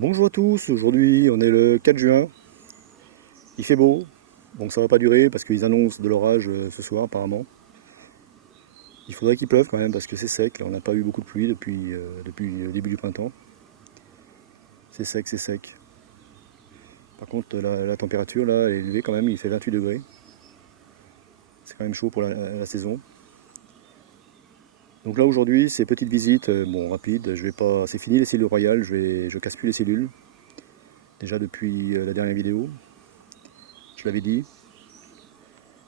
Bonjour à tous, aujourd'hui on est le 4 juin, il fait beau, bon ça va pas durer parce qu'ils annoncent de l'orage ce soir apparemment. Il faudrait qu'il pleuve quand même parce que c'est sec, là, on n'a pas eu beaucoup de pluie depuis le début du printemps. C'est sec, c'est sec. Par contre la température là est élevée quand même, il fait 28 degrés. C'est quand même chaud pour la saison. Donc là aujourd'hui c'est petite visite, bon rapide, je vais pas. C'est fini les cellules royales, je casse plus les cellules. Déjà depuis la dernière vidéo, je l'avais dit.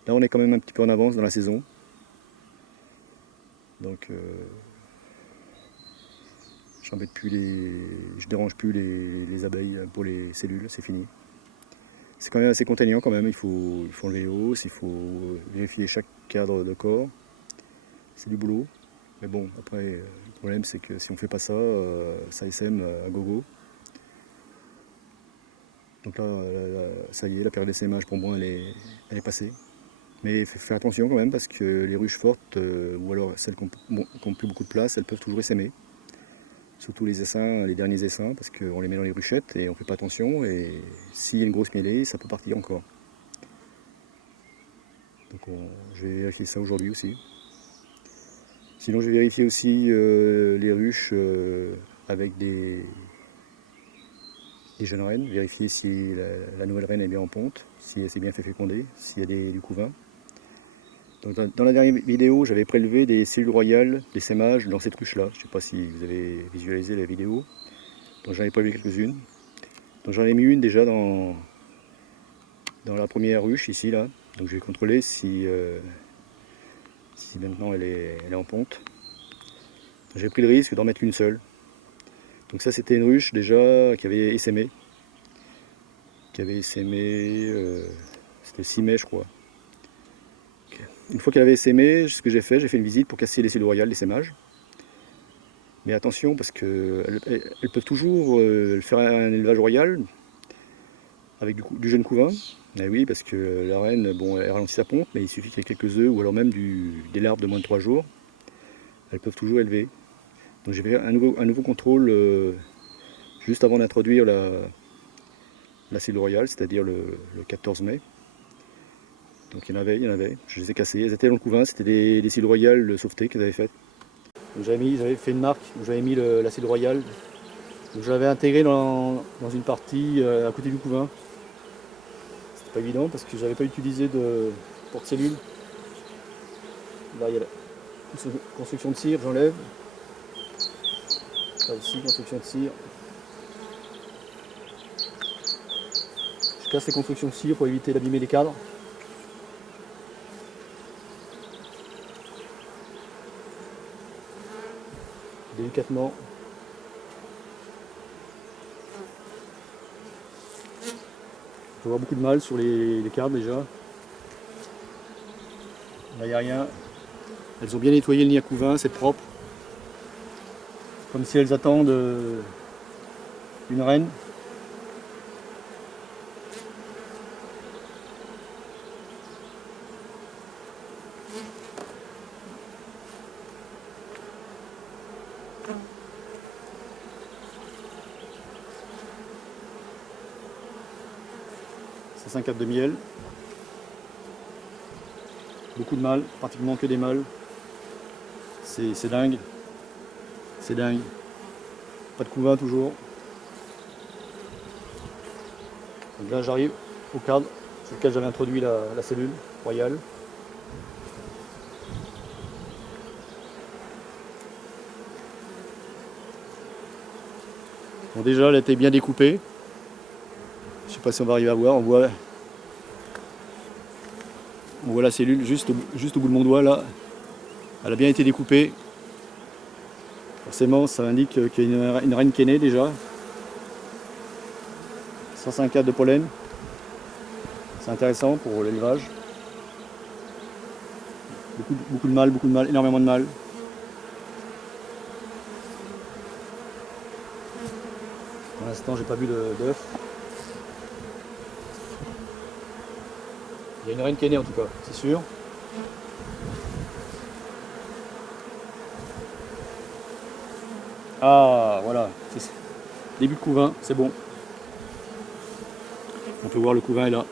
Là on est quand même un petit peu en avance dans la saison. Donc je dérange plus les abeilles pour les cellules, c'est fini. C'est quand même assez contraignant quand même, il faut enlever les hausses, il faut vérifier chaque cadre de corps. C'est du boulot. Mais bon, après, le problème c'est que si on fait pas ça, ça sème à gogo. Donc là, ça y est, la période d'essaimage pour moi elle est passée. Mais fais attention quand même parce que les ruches fortes, ou alors celles qui ont plus beaucoup de place, elles peuvent toujours essaimer. Surtout les essaims, les derniers essaims, parce qu'on les met dans les ruchettes et on fait pas attention. Et s'il y a une grosse mêlée, ça peut partir encore. Donc je vais vérifier ça aujourd'hui aussi. Sinon, je vais vérifier aussi les ruches avec des jeunes reines, vérifier si la nouvelle reine est bien en ponte, si elle s'est bien fait féconder, s'il y a du couvain. Donc, dans la dernière vidéo, j'avais prélevé des cellules royales, des sémages dans cette ruche-là. Je ne sais pas si vous avez visualisé la vidéo. Donc j'en ai prélevé quelques-unes. Donc j'en ai mis une déjà dans la première ruche ici là. Donc je vais contrôler si maintenant elle est en ponte. J'ai pris le risque d'en mettre qu'une seule. Donc ça c'était une ruche déjà qui avait essaimé. C'était 6 mai je crois. Une fois qu'elle avait essaimé, ce que j'ai fait une visite pour casser les cellules royales, les sémages. Mais attention parce qu'elles peuvent toujours faire un élevage royal avec du jeune couvain. Et oui, parce que la reine, bon, elle ralentit sa pompe, mais il suffit qu'il y ait quelques œufs ou alors même des larves de moins de 3 jours. Elles peuvent toujours élever. Donc j'ai fait un nouveau contrôle juste avant d'introduire la cellule royale, c'est-à-dire le 14 mai. Donc il y en avait, je les ai cassées. Elles étaient dans le couvain, c'était des cellules royales sauvetées qu'elles avaient faites. Donc j'avais fait une marque où j'avais mis la cellule royale. Donc j'avais intégré dans une partie à côté du couvain. C'était pas évident parce que j'avais pas utilisé de porte-cellule. Là il y a la construction de cire, j'enlève. Là aussi, construction de cire. Je casse les constructions de cire pour éviter d'abîmer les cadres. Délicatement. Je vois beaucoup de mal sur les cadres déjà. Là il n'y a rien. Elles ont bien nettoyé le nid à couvain, c'est propre. Comme si elles attendent une reine. C'est 5 cartes de miel. Beaucoup de mâles, pratiquement que des mâles. C'est dingue. C'est dingue. Pas de couvain toujours. Donc là j'arrive au cadre sur lequel j'avais introduit la cellule royale. Bon déjà elle a été bien découpée. Je sais pas si on va arriver à voir. On voit la cellule juste au bout de mon doigt là. Elle a bien été découpée. Forcément ça indique qu'il y a une reine qui est née déjà. 154 de pollen. C'est intéressant pour l'élevage. Beaucoup de mâles, énormément de mâles. Pour l'instant j'ai pas vu d'œuf. Il y a une reine qui est née en tout cas, c'est sûr. Ah voilà, Début de couvain, c'est bon. On peut voir le couvain est là.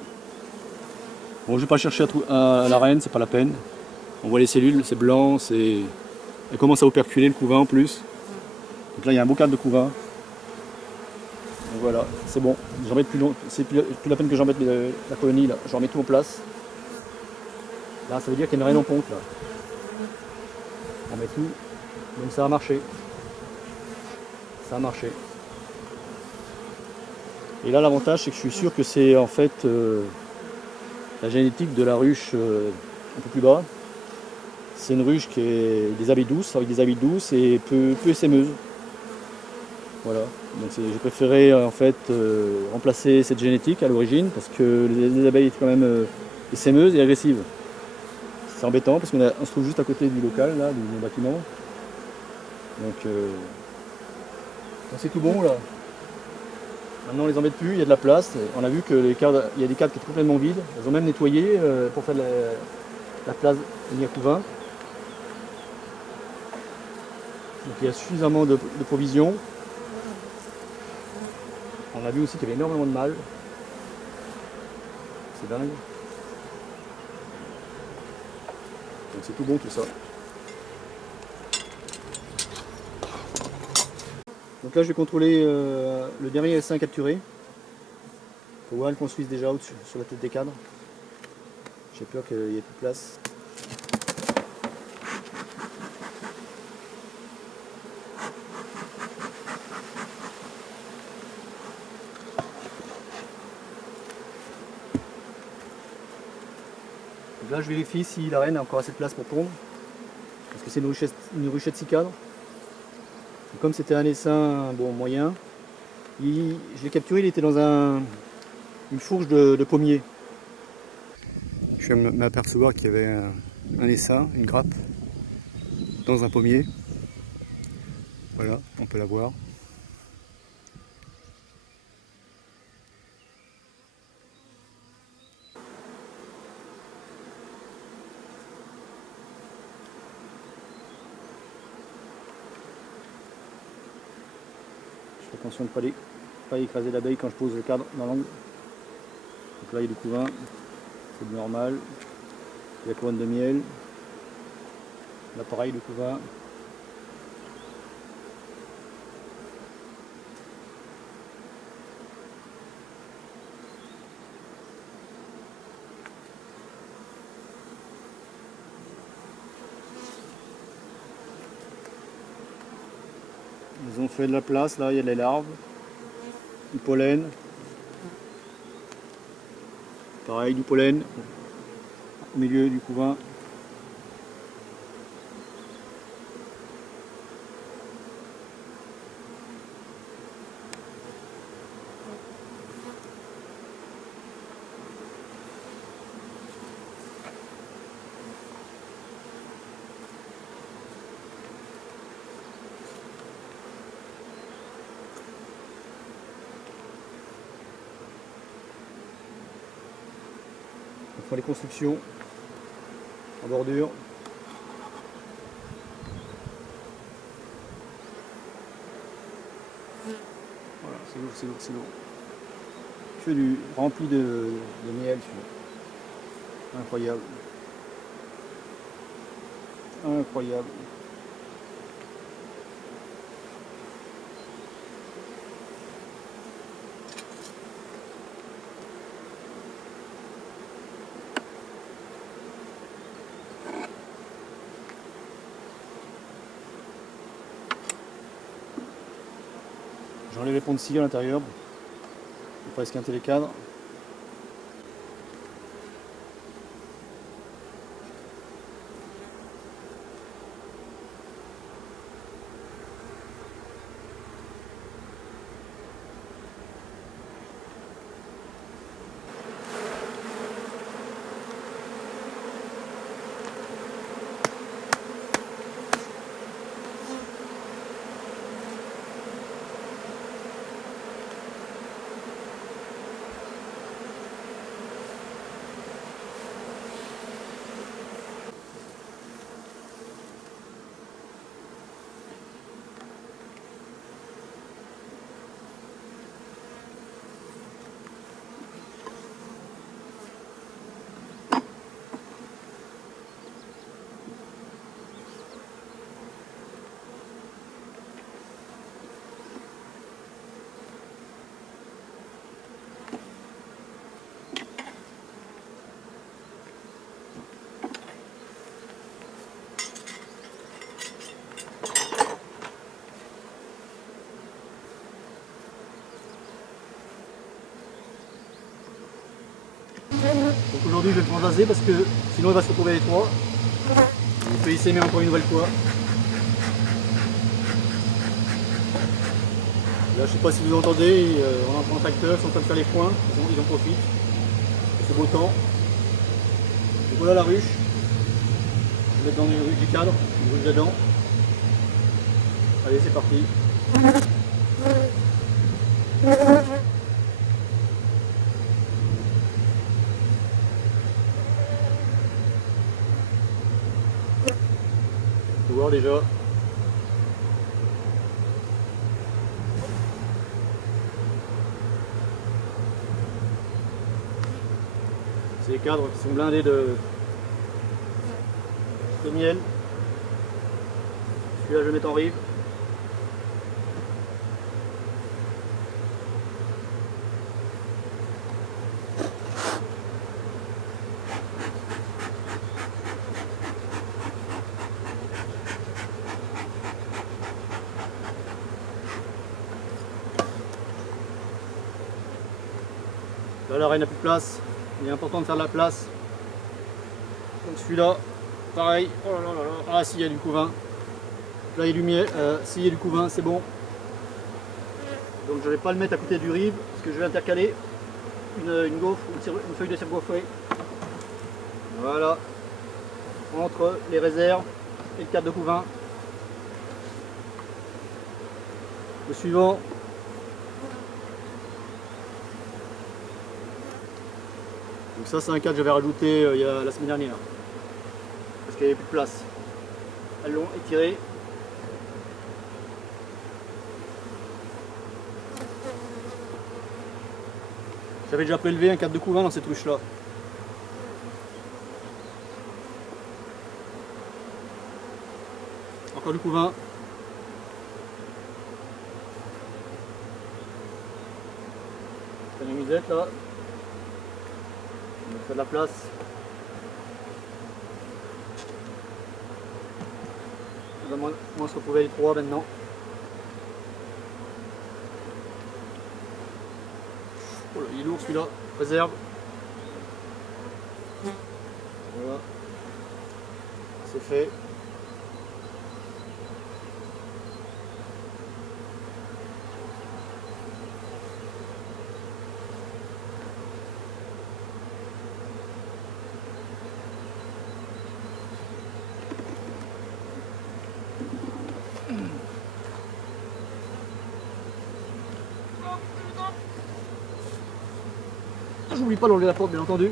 Bon, je ne vais pas chercher à la reine, c'est pas la peine. On voit les cellules, c'est blanc, elle commence à operculer le couvain en plus. Donc là il y a un beau cadre de couvain. Donc voilà, c'est bon. C'est plus la peine que j'en mette la colonie là. J'en remets tout en place. Là ça veut dire qu'il y a une reine en ponte là. On met tout. Donc ça a marché. Ça a marché. Et là l'avantage c'est que je suis sûr que c'est en fait la génétique de la ruche un peu plus bas. C'est une ruche qui est des abeilles douces, avec des abeilles douces et peu essaimeuse. Voilà, donc j'ai préféré en fait remplacer cette génétique à l'origine parce que les abeilles étaient quand même essaimeuses et agressives. C'est embêtant parce qu'on se trouve juste à côté du local, là, du bâtiment. Donc c'est tout bon là. Maintenant on les embête plus, il y a de la place. On a vu que il y a des cadres qui étaient complètement vides. Elles ont même nettoyé pour faire de la place de couvain. Donc il y a suffisamment de provisions. On a vu aussi qu'il y avait énormément de mâles. C'est dingue. Donc c'est tout bon tout ça. Donc là je vais contrôler le dernier essaim capturé. Faut voir, elles construisent déjà au-dessus, sur la tête des cadres. J'ai peur qu'il n'y ait plus de place. Donc là je vérifie si la reine a encore assez de place pour pondre. Parce que c'est une ruchette 6 cadres. Et comme c'était un essaim bon, moyen, je l'ai capturé, il était dans une fourche de pommier. Je viens de m'apercevoir qu'il y avait un essaim, une grappe, dans un pommier. Voilà, on peut la voir. Je fais attention de ne pas écraser l'abeille quand je pose le cadre dans l'angle. Donc là il y a du couvain, c'est normal. Il y a la couronne de miel. Là pareil, le couvain. Ils ont fait de la place, là il y a les larves, du pollen. Pareil, du pollen au milieu du couvain. On fait les constructions en bordure. Voilà, c'est lourd, c'est lourd, c'est lourd. Je fais du rempli de miel, celui-là. Incroyable. Incroyable. J'enlève les ponts de scie à l'intérieur pour pas esquinter les cadres. Donc aujourd'hui je vais le transvaser parce que sinon il va se retrouver à l'étroit. Je vais y s'aimer encore une nouvelle fois. Là je sais pas si vous entendez, on entend un tracteur, ils sont en train de faire les foins, ils en profitent. C'est beau temps. Donc voilà la ruche. Je vais mettre dans une ruche du cadre, une ruche d'Adam. Allez c'est parti. On peut voir déjà. C'est les cadres qui sont blindés de miel. Celui-là je vais mettre en rive. Là la reine n'a plus de place, il est important de faire de la place. Donc celui-là, pareil, oh là là là là, ah si il y a du couvain. Là il y a du miel, s'il y a du couvain c'est bon. Donc je ne vais pas le mettre à côté du rive, parce que je vais intercaler une gaufre, une feuille de cire gaufrée. Voilà, entre les réserves et le cadre de couvain. Le suivant. Donc ça c'est un cadre que j'avais rajouté il y a la semaine dernière. Parce qu'il n'y avait plus de place. Elles l'ont étiré. J'avais déjà prélevé un cadre de couvain dans cette ruche là. Encore du couvain. C'est une musette là. On va faire de la place. On va moins se retrouver à l'étroit maintenant. Oh là, il est lourd celui-là, réserve. Voilà, c'est fait. J'oublie pas d'enlever la porte bien entendu.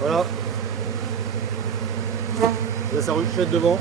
Voilà. Là, sa ruchette devant.